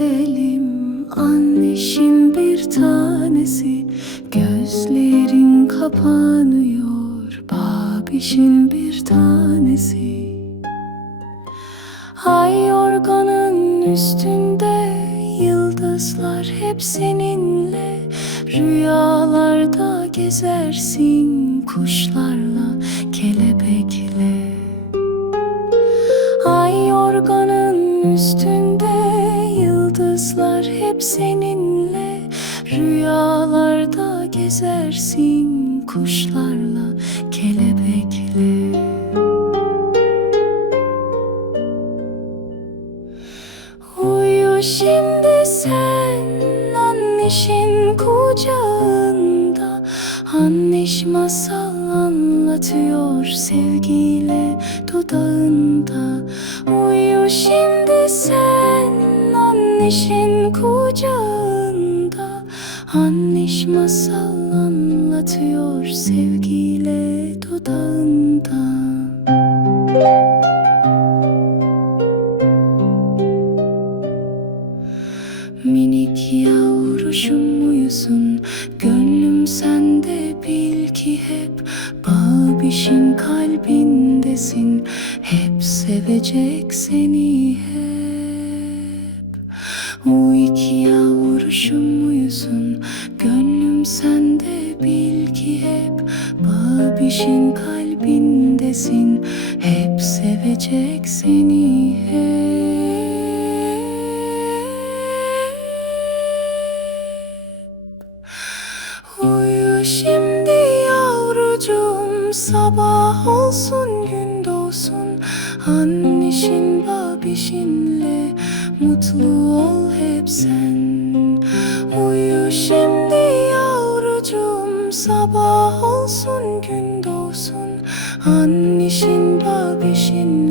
güzelim Anneşim bir tanesi. Gözlerin kapanıyor Babişin bir tanesi. Ay yorganın üstünde Yıldızlar hep seninle. Rüyalarda gezersin Kuşlarla, kelebekle. Ay yorganın üstünde hep seninle Rüyalarda gezersin Kuşlarla, kelebekle. Uyu şimdi sen Anneşin kucağında. Anneş masal anlatıyor Sevgiyle dudağında Anneşin kucağında Anneş masal anlatıyor Sevgiyle dudağında Minik yavruşum uyusun Gönlüm sende bil ki hep Babişin kalbindesin. Hep sevecek seni hep Uy ki yavruşum uyusun? Gönlüm sende bil ki hep Babişin kalbindesin. Hep sevecek seni hep. Uyu şimdi yavrucuğum Sabah olsun gün doğsun. Anneşin babişinle Mutlu ol hep sen Uyu şimdi yavrucuğum Sabah olsun gün doğsun. Anneşin babişinle